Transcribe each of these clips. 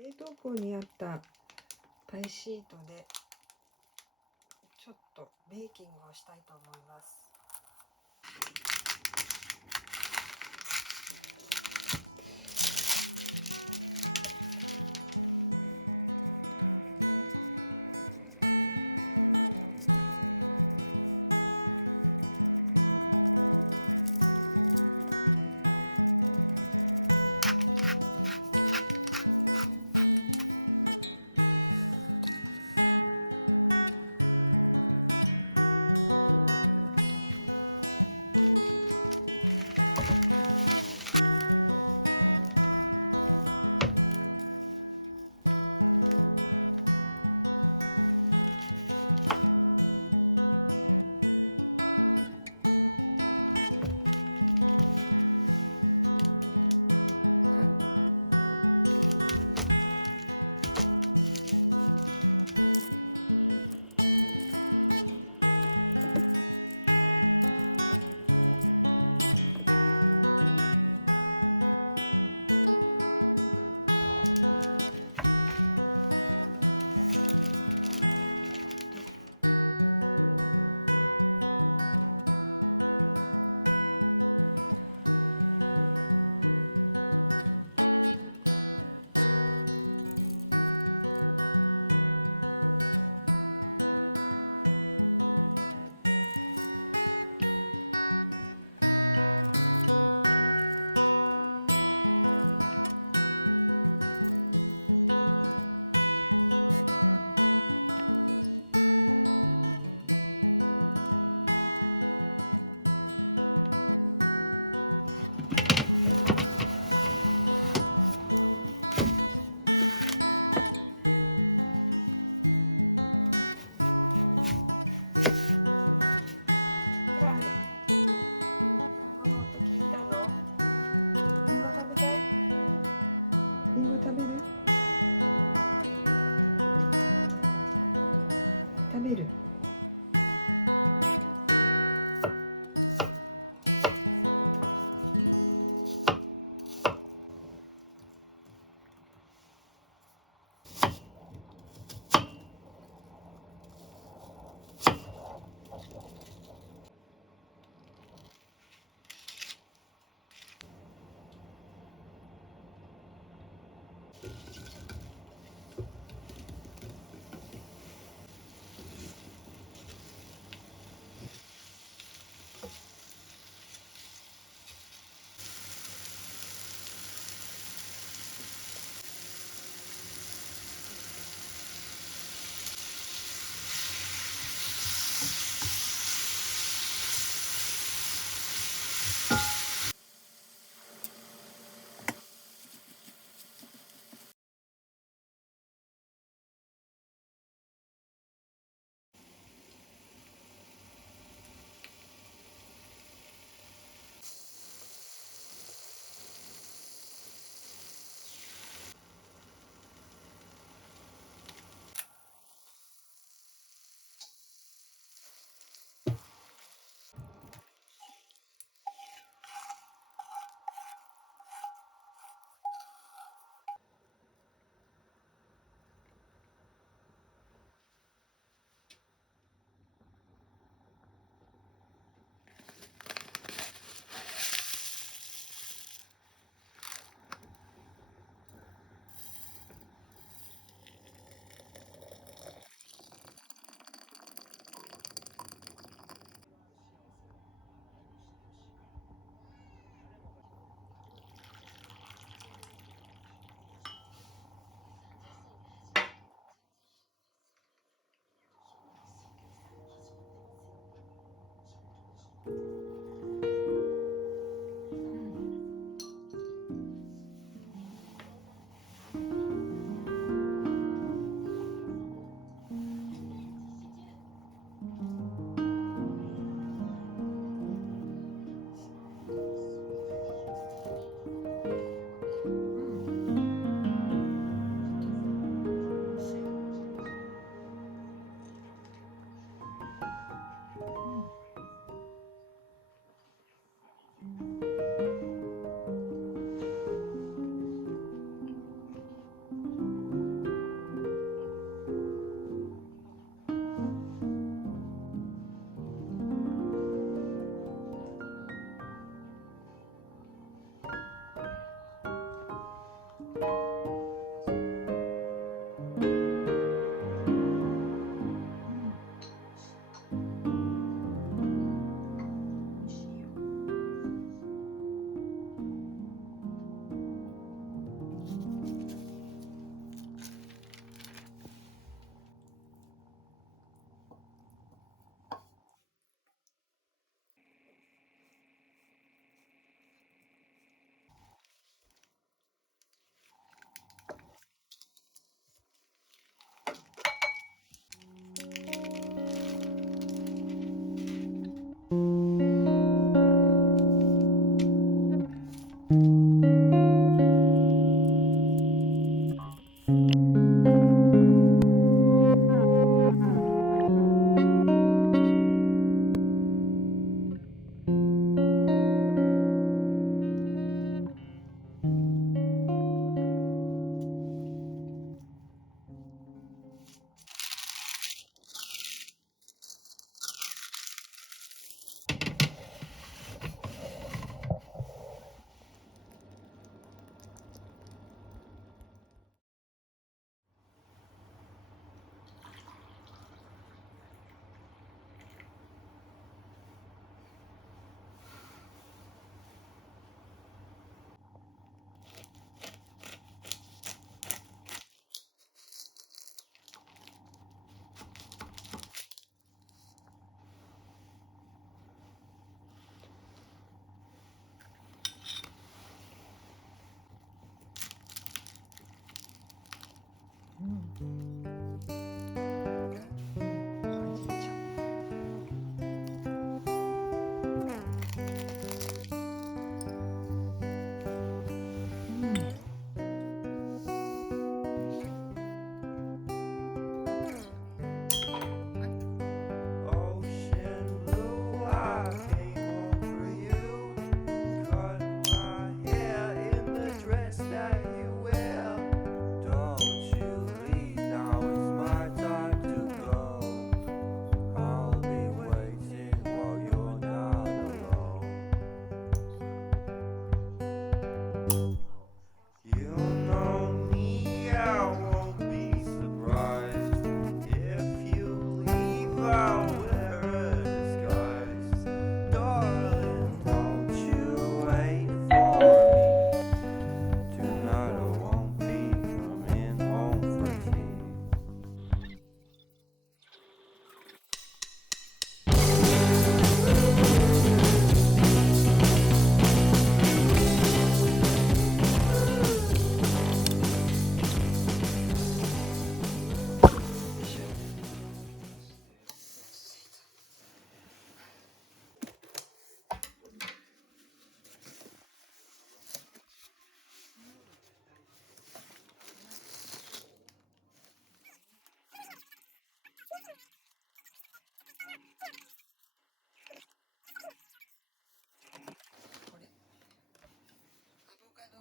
冷凍庫にあったパイシートでちょっとベーキングをしたいと思います。食べる。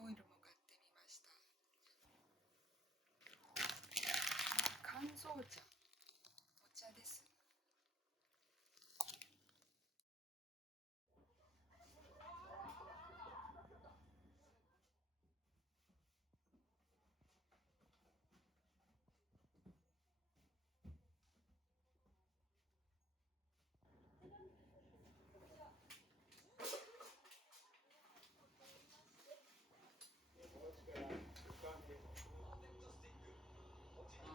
オイルも買ってみました。乾燥茶、お茶です。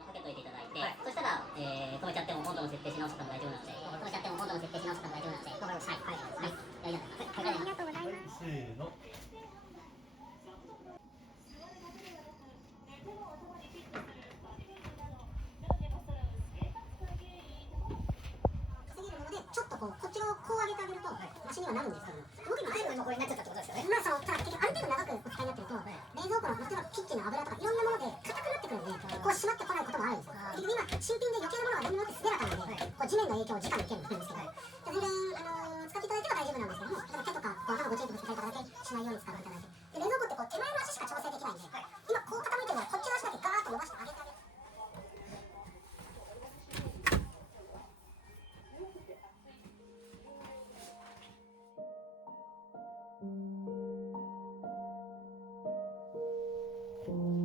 かけといていただいて、はい、そしたら、止めちゃっても温度の設定し直しても大丈夫なので、止めちゃっても温度の設定し直しても大丈夫なので、はい、はい、はい、大丈夫です。はい、ありがとうございます。せーの。ちょっとこっち側をこう上げてあげると、マシにはなるんですけど、僕今アイロンのこれになっちゃったってことですよね。まあそう、ただ結局ある程度長くお使いになってると、冷蔵庫の例えばキッチンの油とかいろんなもので硬くなってくるんで、こう締まってこないこともあるんですよ。結局今新品で余計なものが何もなく滑らかなんで、こう地面の影響を直に受けるんですけど、全然使っていただいては大丈夫なんですけども、例えば手とかこう頭ごちょいとぶつけたりとかだけしないように使っていただいて、で冷蔵庫ってこう手前の足しか調整できないんで、今こう傾いてるのはこっちの足だけガーッと伸ばしてあげてあげる。うん。